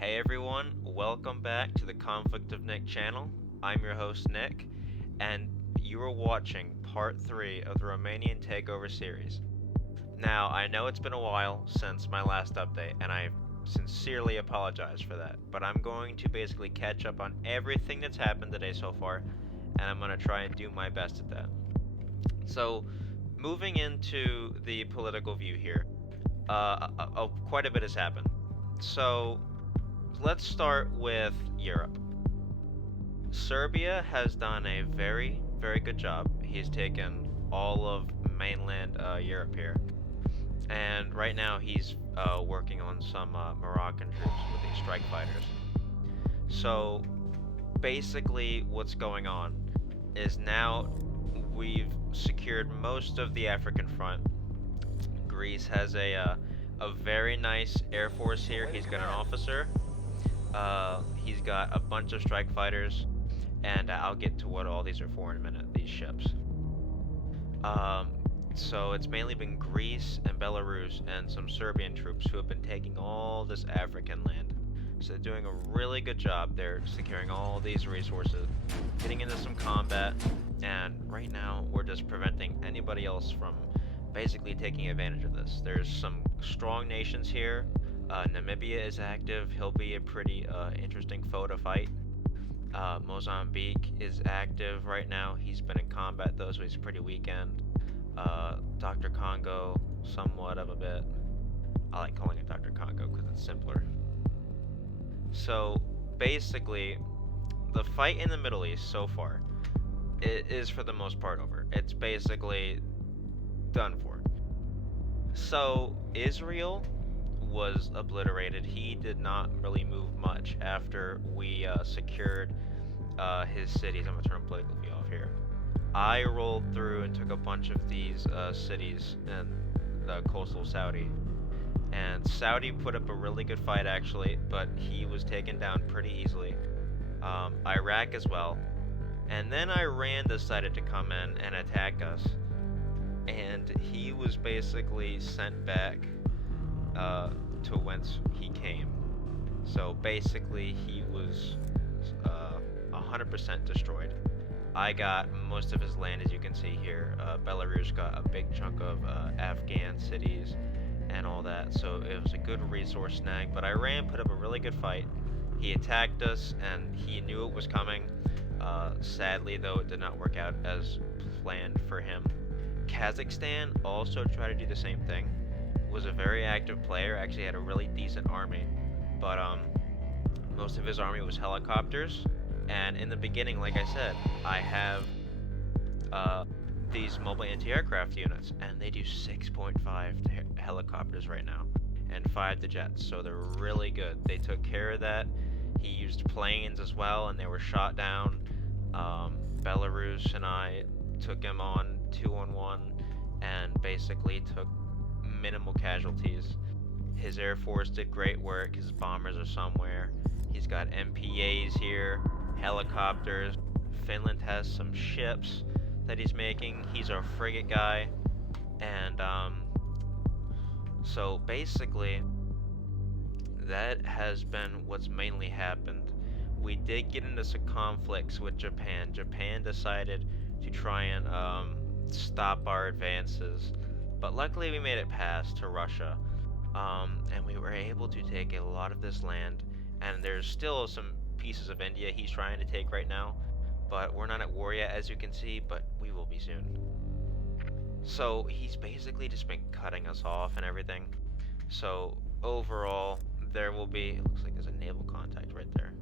Hey everyone, welcome back to the Conflict of Nick channel. I'm your host Nick, and you are watching part 3 of the Romanian Takeover series. Now, I know it's been a while since my last update, and I sincerely apologize for that, but I'm going to basically catch up on everything that's happened today so far, and I'm going to try and do my best at that. So, moving into the political view here, quite a bit has happened. So, let's start with Europe. Serbia has done a very, very good job. He's taken all of mainland Europe here. And right now he's working on some Moroccan troops with these strike fighters. So basically, what's going on is now we've secured most of the African front. Greece has a very nice air force here. He's got an officer. He's got a bunch of strike fighters, and I'll get to what all these are for in a minute, these ships. So it's mainly been Greece and Belarus and some Serbian troops who have been taking all this African land. So they're doing a really good job. They're securing all these resources, getting into some combat, and right now we're just preventing anybody else from basically taking advantage of this. There's some strong nations here. Namibia is active. He'll be a pretty interesting foe to fight. Mozambique is active right now. He's been in combat though, so he's pretty weakened. Dr. Congo, somewhat of a bit. I like calling it Dr. Congo because it's simpler. So basically, the fight in the Middle East so far is for the most part over. It's basically done for. So Israel was obliterated. He did not really move much after we secured his cities. I'm gonna turn political view off here. I rolled through and took a bunch of these cities in the coastal Saudi, and Saudi put up a really good fight actually, but he was taken down pretty easily. Iraq as well, and then Iran decided to come in and attack us, and he was basically sent back to whence he came. So basically, he was 100% destroyed. I got most of his land, as you can see here. Belarus got a big chunk of Afghan cities and all that, so it was a good resource snag. But Iran put up a really good fight. He attacked us, and he knew it was coming. Sadly, though, it did not work out as planned for him. Kazakhstan also tried to do the same thing. Was a very active player, actually had a really decent army, but most of his army was helicopters. And in the beginning, like I said, I have these mobile anti-aircraft units, and they do 6.5 to helicopters right now, and 5 to jets, so they're really good. They took care of that. He used planes as well, and they were shot down. Belarus and I took him on 2-on-1, and basically took minimal casualties. His air force did great work. His bombers are somewhere. He's got MPAs here, helicopters. Finland has some ships that he's making. He's our frigate guy, and so basically that has been what's mainly happened. We did get into some conflicts with Japan. Japan decided to try and stop our advances, but luckily we made it past to Russia, and we were able to take a lot of this land, and there's still some pieces of India he's trying to take right now, but we're not at war yet, as you can see, but we will be soon. So he's basically just been cutting us off and everything. So overall, there will be, it looks like there's a naval contact right there.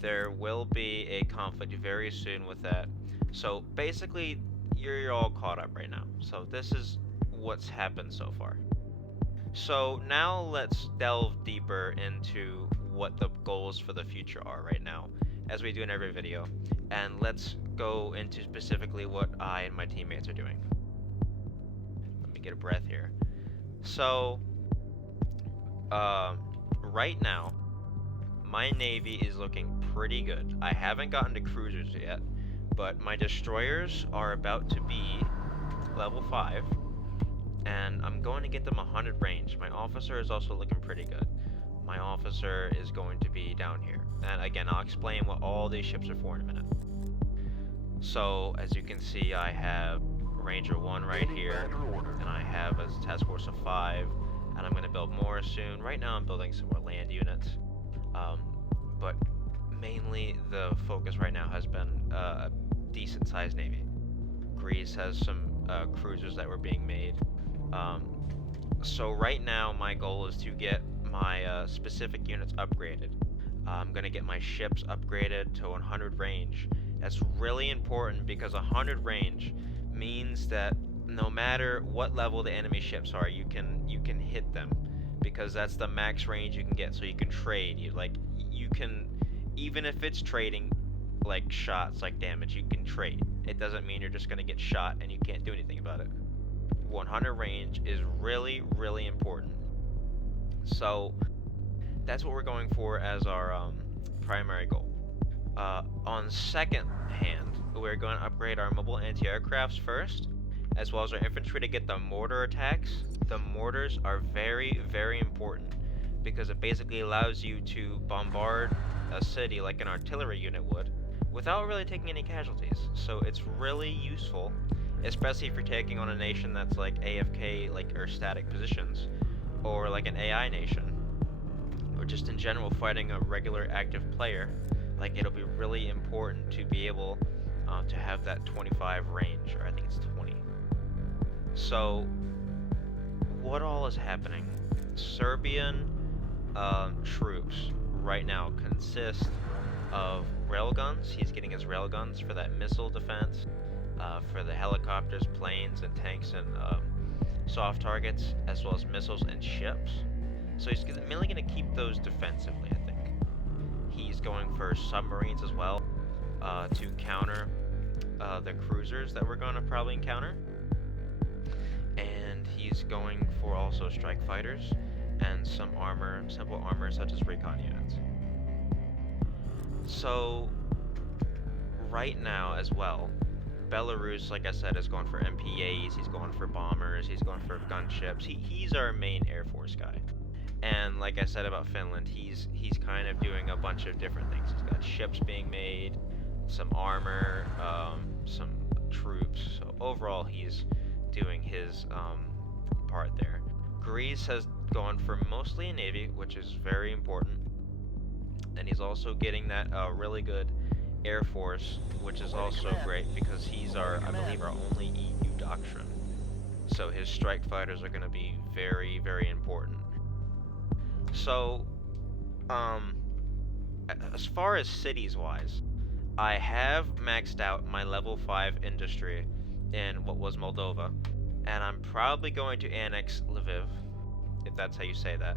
There will be a conflict very soon with that. So basically, you're all caught up right now. So this is what's happened so far. So now let's delve deeper into what the goals for the future are right now, as we do in every video. And let's go into specifically what I and my teammates are doing. Let me get a breath here. So, right now, my navy is looking pretty good. I haven't gotten to cruisers yet, but my destroyers are about to be level 5, and I'm going to get them 100 range. My officer is also looking pretty good. my officer is going to be down here. And again, I'll explain what all these ships are for in a minute. So, as you can see, I have Ranger 1 right here, and I have a task force of 5, and I'm going to build more soon. Right now I'm building some more land units, but mainly the focus right now has been a decent sized navy. Greece has some cruisers that were being made. So right now my goal is to get my specific units upgraded. I'm going to get my ships upgraded to 100 range. That's really important because 100 range means that no matter what level the enemy ships are, you can hit them, because that's the max range you can get. So you can trade. You can, even if it's trading like shots, like damage, you can trade. It doesn't mean you're just gonna get shot and you can't do anything about it. 100 range is really, really important. So that's what we're going for as our primary goal. On second hand, we're going to upgrade our mobile anti-aircrafts first, as well as our infantry to get the mortar attacks. The mortars are very, very important because it basically allows you to bombard a city like an artillery unit would without really taking any casualties. So it's really useful, especially if you're taking on a nation that's like AFK, or static positions, or like an AI nation, or just in general fighting a regular active player. It'll be really important to be able to have that 25 range, or I think it's 20. So, what all is happening? Serbian troops right now consist of railguns. He's getting his railguns for that missile defense, for the helicopters, planes, and tanks, and soft targets, as well as missiles and ships. So he's mainly going to keep those defensively, I think. He's going for submarines as well, to counter the cruisers that we're going to probably encounter. And he's going for also strike fighters and some armor, simple armor such as recon units. So right now as well, Belarus, like I said, is going for MPAs, he's going for bombers, he's going for gunships. He's our main Air Force guy. And like I said about Finland, he's kind of doing a bunch of different things. He's got ships being made, some armor, some troops. So overall, he's doing his part there. Greece has gone for mostly a navy, which is very important. And he's also getting that really good Air Force, which is also great because he's I believe, our only EU doctrine. So his strike fighters are going to be very, very important. So, as far as cities-wise, I have maxed out my level 5 industry in what was Moldova, and I'm probably going to annex Lviv, if that's how you say that.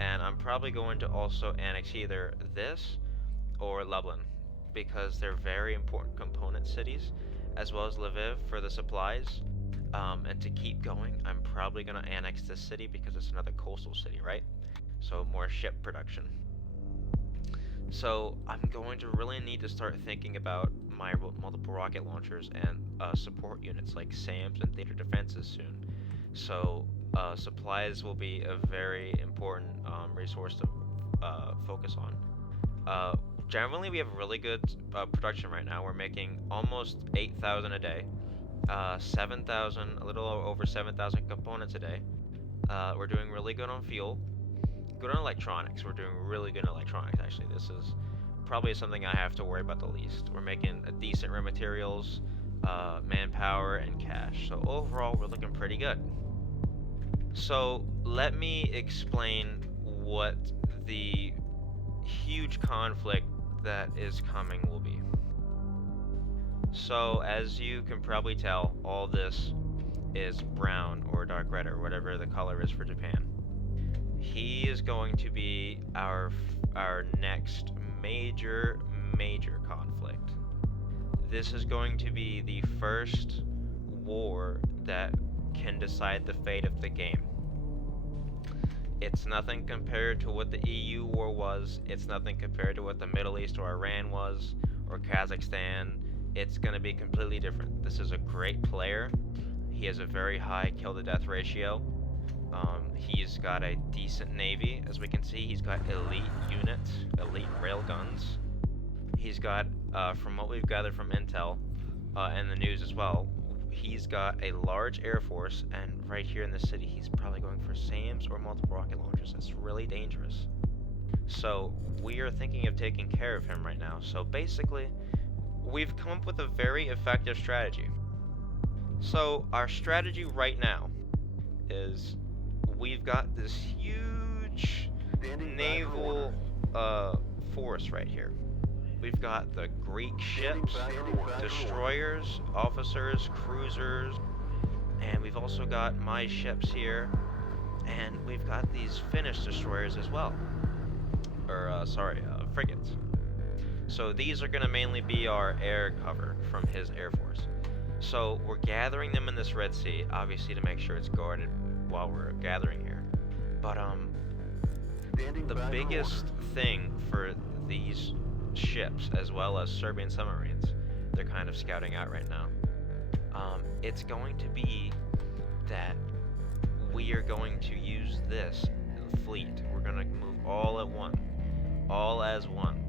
And I'm probably going to also annex either this or Lublin, because they're very important component cities, as well as Lviv for the supplies. And to keep going, I'm probably going to annex this city because it's another coastal city, right? So more ship production. So I'm going to really need to start thinking about my multiple rocket launchers and support units like SAMs and theater defenses soon. So supplies will be a very important resource to focus on. Generally, we have really good production right now. We're making almost 8,000 a day, 7,000, a little over 7,000 components a day. We're doing really good on fuel. Good on electronics. We're doing really good on electronics, actually. This is probably something I have to worry about the least. We're making a decent raw materials, manpower, and cash. So overall, we're looking pretty good. So let me explain what the huge conflict that is coming will be. So as you can probably tell, all this is brown or dark red or whatever the color is for Japan. He is going to be our next major conflict. This is going to be the first war that can decide the fate of the game. It's nothing compared to what the EU war was. It's nothing compared to what the Middle East or Iran was, or Kazakhstan. It's going to be completely different. This is a great player. He has a very high kill-to-death ratio. He's got a decent navy, as we can see. He's got elite units, elite railguns. He's got, from what we've gathered from intel and the news as well, he's got a large air force, and right here in the city, he's probably going for SAMs or multiple rocket launchers. That's really dangerous. So we are thinking of taking care of him right now. So basically, we've come up with a very effective strategy. So our strategy right now is we've got this huge naval force right here. We've got the Greek ships, destroyers, officers, cruisers, and we've also got my ships here, and we've got these Finnish destroyers as well. Frigates. So these are going to mainly be our air cover from his air force. So we're gathering them in this Red Sea, obviously to make sure it's guarded while we're gathering here. But the biggest thing for these ships, as well as Serbian submarines, they're kind of scouting out right now. It's going to be that we are going to use this fleet. We're going to move all as one,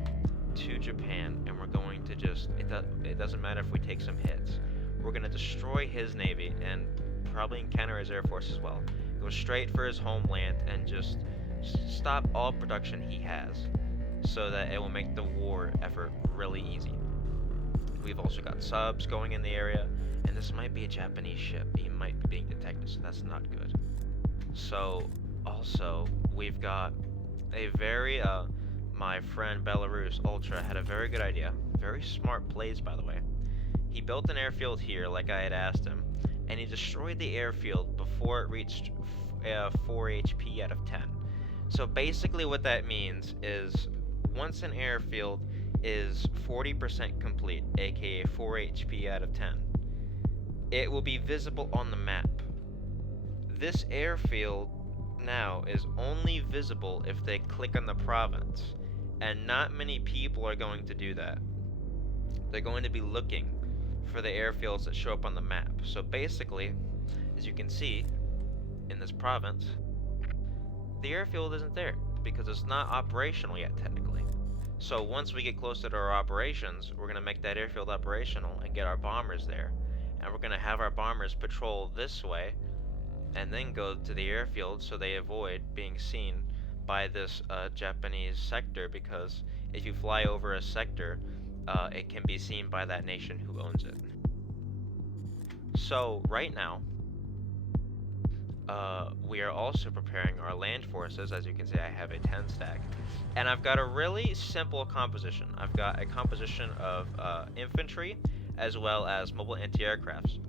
to Japan, and we're going to just, it doesn't matter if we take some hits. We're going to destroy his navy and probably encounter his air force as well. Go straight for his homeland and just stop all production he has, so that it will make the war effort really easy. We've also got subs going in the area, and this might be a Japanese ship. He might be being detected, so that's not good. So also we've got a very my friend Belarus Ultra had a very good idea. Very smart plays, by the way. He built an airfield here like I had asked him, and he destroyed the airfield before it reached 4 HP out of 10. So basically what that means is once an airfield is 40% complete, aka 4 HP out of 10, it will be visible on the map. This airfield now is only visible if they click on the province, and not many people are going to do that. They're going to be looking for the airfields that show up on the map. So basically, as you can see in this province, the airfield isn't there because it's not operational yet technically. So once we get closer to our operations, we're going to make that airfield operational and get our bombers there, and we're going to have our bombers patrol this way and then go to the airfield so they avoid being seen by this Japanese sector, because if you fly over a sector, it can be seen by that nation who owns it. So right now, we are also preparing our land forces. As you can see, I have a 10 stack, and I've got a really simple composition. I've got a composition of infantry as well as mobile anti-aircrafts,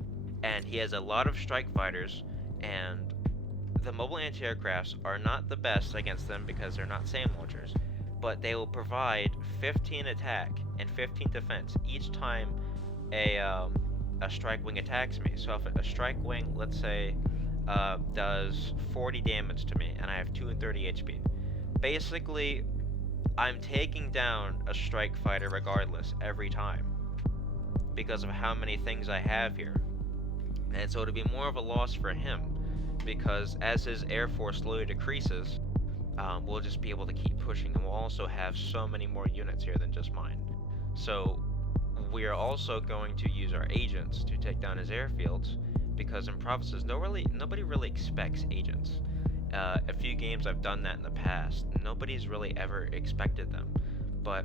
and he has a lot of strike fighters, and the mobile anti-aircrafts are not the best against them because they're not SAM launchers, but they will provide 15 attack and 15 defense each time a strike wing attacks me. So if a strike wing, let's say, does 40 damage to me and I have 230 HP, basically I'm taking down a strike fighter regardless every time because of how many things I have here. And so it'll be more of a loss for him, because as his air force slowly decreases, we'll just be able to keep pushing, and we'll also have so many more units here than just mine. So we are also going to use our agents to take down his airfields, because in provinces nobody really expects agents. A few games I've done that in the past. Nobody's really ever expected them, but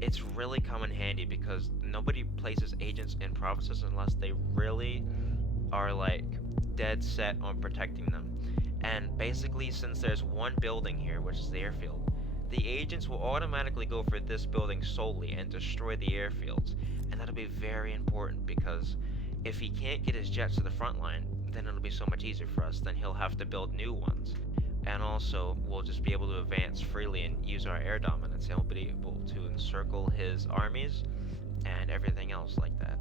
it's really come in handy because nobody places agents in provinces unless they really are like dead set on protecting them. And basically, since there's one building here, which is the airfield, the agents will automatically go for this building solely and destroy the airfields. And that'll be very important, because if he can't get his jets to the front line, then it'll be so much easier for us. Then he'll have to build new ones. And also, we'll just be able to advance freely and use our air dominance, and we'll be able to encircle his armies and everything else like that.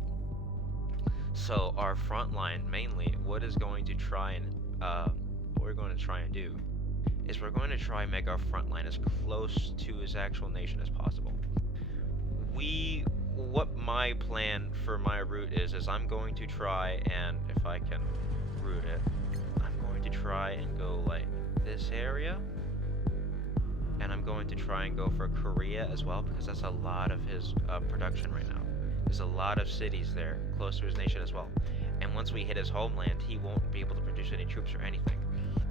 So our front line, mainly, what we're going to try and do is we're going to try and make our front line as close to his actual nation as possible. What my plan for my route is I'm going to try, and if I can route it, I'm going to try and go like this area, and I'm going to try and go for Korea as well, because that's a lot of his production right now. There's a lot of cities there close to his nation as well, and once we hit his homeland, he won't be able to produce any troops or anything.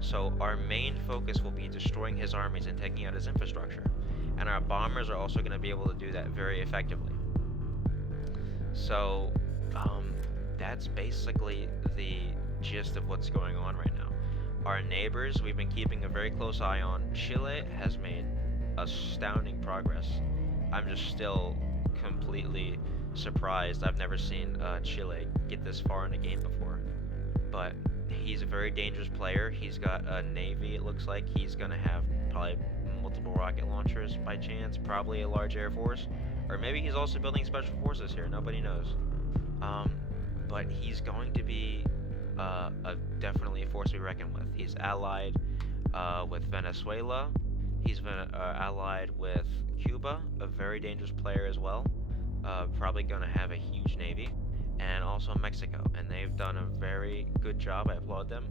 So our main focus will be destroying his armies and taking out his infrastructure, and our bombers are also going to be able to do that very effectively. So that's basically the gist of what's going on right now. Our neighbors, we've been keeping a very close eye on. Chile has made astounding progress. I'm just still completely surprised. I've never seen Chile get this far in a game before. But he's a very dangerous player. He's got a navy, it looks like. He's going to have probably multiple rocket launchers by chance, probably a large air force. Or maybe he's also building special forces here, nobody knows. But he's going to be definitely a force to be reckoned with. He's allied with Venezuela. He's allied with Cuba, a very dangerous player as well. Probably going to have a huge navy. And also Mexico, and they've done a very good job. I applaud them.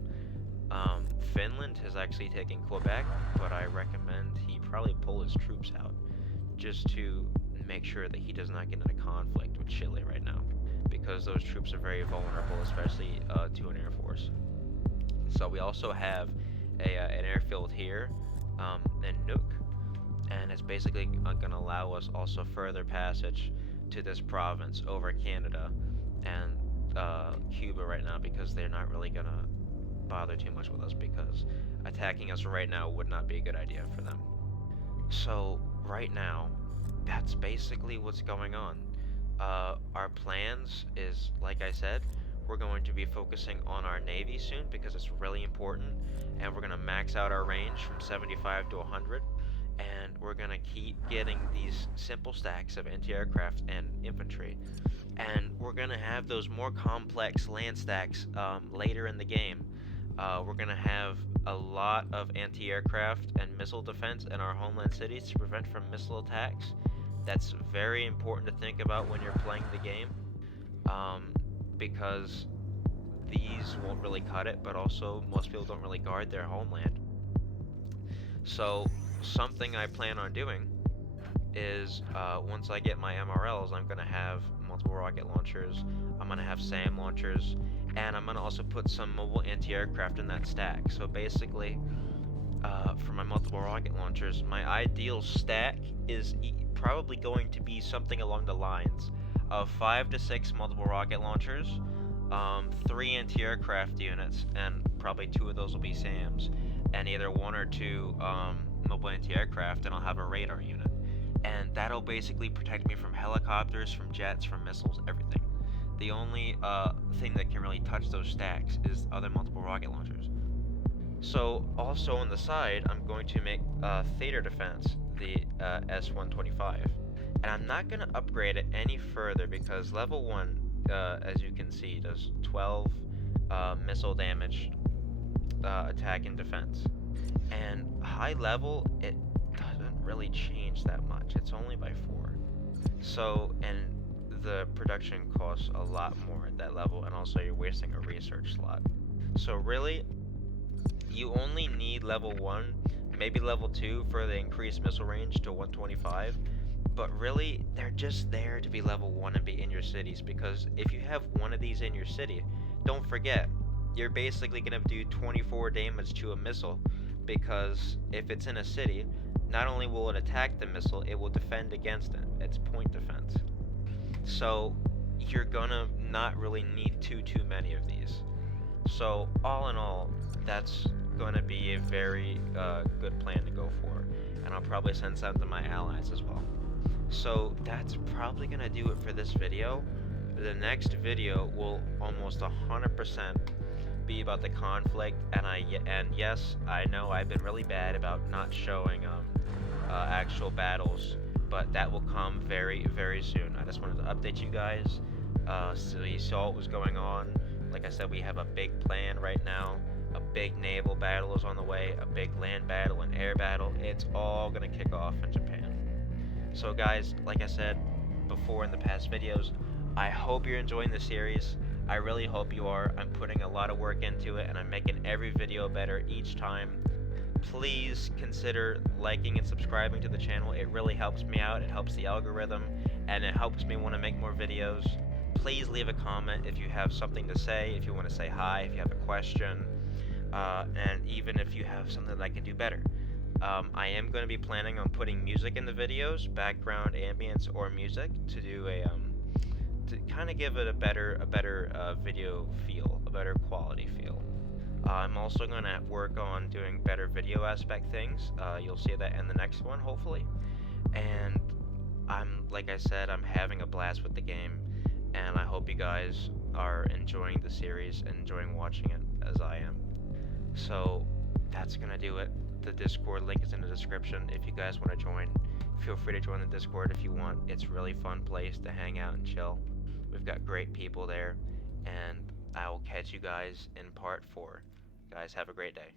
Finland has actually taken Quebec, but I recommend he probably pull his troops out just to make sure that he does not get into conflict with Chile right now, because those troops are very vulnerable, especially to an air force. So we also have an airfield here in Nuuk, and it's basically going to allow us also further passage to this province over Canada and Cuba right now, because they're not really going to bother too much with us, because attacking us right now would not be a good idea for them. So right now, that's basically what's going on. Our plans is, like I said, we're going to be focusing on our navy soon, because it's really important, and we're going to max out our range from 75 to 100, and we're going to keep getting these simple stacks of anti-aircraft and infantry, and we're going to have those more complex land stacks later in the game. We're going to have a lot of anti-aircraft and missile defense in our homeland cities to prevent from missile attacks. That's very important to think about when you're playing the game, because these won't really cut it, but also most people don't really guard their homeland. So something I plan on doing is once I get my MRLs, I'm going to have multiple rocket launchers, I'm going to have SAM launchers, and I'm going to also put some mobile anti-aircraft in that stack. So basically, for my multiple rocket launchers, my ideal stack is probably going to be something along the lines of 5 to 6 multiple rocket launchers, 3 anti-aircraft units, and probably 2 of those will be SAMs, and either 1 or 2 mobile anti-aircraft, and I'll have a radar unit. And that'll basically protect me from helicopters, from jets, from missiles, everything. The only thing that can really touch those stacks is other multiple rocket launchers. So also on the side, I'm going to make theater defense, the S-125. And I'm not going to upgrade it any further, because level 1, as you can see, does 12 missile damage, attack and defense. And high level, it doesn't really change that much. It's only by 4. So, and the production costs a lot more at that level, and also you're wasting a research slot. So really, you only need level 1, maybe level 2 for the increased missile range to 125, but really, they're just there to be level 1 and be in your cities, because if you have one of these in your city, don't forget, you're basically going to do 24 damage to a missile, because if it's in a city, not only will it attack the missile, it will defend against it. It's point defense. So you're gonna not really need too many of these. So all in all, that's gonna be a very good plan to go for, and I'll probably send some to my allies as well. So that's probably gonna do it for this video. The next video will almost 100% be about the conflict, and yes, I know I've been really bad about not showing actual battles, but that will come very soon. I just wanted to update you guys so you saw what was going on. Like I said, we have a big plan right now. A big naval battle is on the way, a big land battle, an air battle. It's all gonna kick off in Japan. So guys, like I said before in the past videos, I hope you're enjoying the series. I really hope you are. I'm putting a lot of work into it, and I'm making every video better each time. Please consider liking and subscribing to the channel. It really helps me out. It helps the algorithm, and it helps me want to make more videos. Please leave a comment if you have something to say, if you want to say hi, if you have a question, and even if you have something that I can do better. I am going to be planning on putting music in the videos, background ambience or music, to do to kind of give it a better video feel, a better quality feel. I'm also going to work on doing better video aspect things. You'll see that in the next one, hopefully. And like I said, I'm having a blast with the game, and I hope you guys are enjoying the series and enjoying watching it as I am. So that's gonna do it. The Discord link is in the description. If you guys want to join, feel free to join the Discord if you want. It's a really fun place to hang out and chill. We've got great people there, and I will catch you guys in part 4. Guys, have a great day.